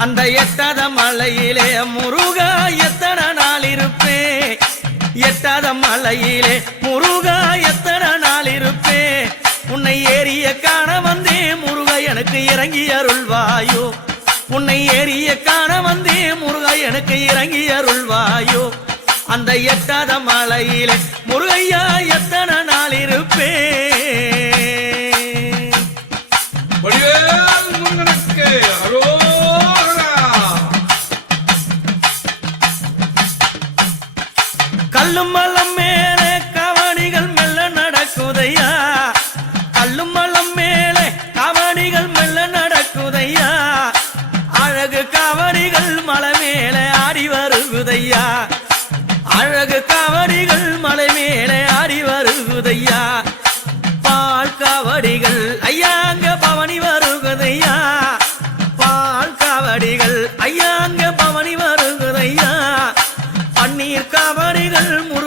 அந்த எட்டாத மலையிலே முருகா எத்தனை நாள் இருப்பே? எட்டாத மலையிலே முருகா எத்தனை நாள் இருப்பே? உன்னை ஏறிய காண வந்தே முருகா எனக்கு இறங்கி அருள்வாயோ? உன்னை ஏறிய காண வந்தே முருகா எனக்கு இறங்கி அருள்வாயோ? அந்த எட்டாத மலையிலே முருகையா எத்தனை கல்லும் மலம் மேலே கவனிகள் மெல்ல நடக்குதையா? கல்லும் மலம் மேலே கவனிகள் மெல்ல நடக்குதையா? அழகு கவனிகள் மலை மேலே ஆடி வருகுதையா? அழகு கவனிகள் மலை மேலே ஆடி வருகுதையா? பால் கவடிகள் ஐயாங்க பவனி வருகுதையா? பால் கவடிகள் ஐயாங்க பவனி வருகுதையா? பன்னீர் கவ முருகையா ஆடி வருகுதையா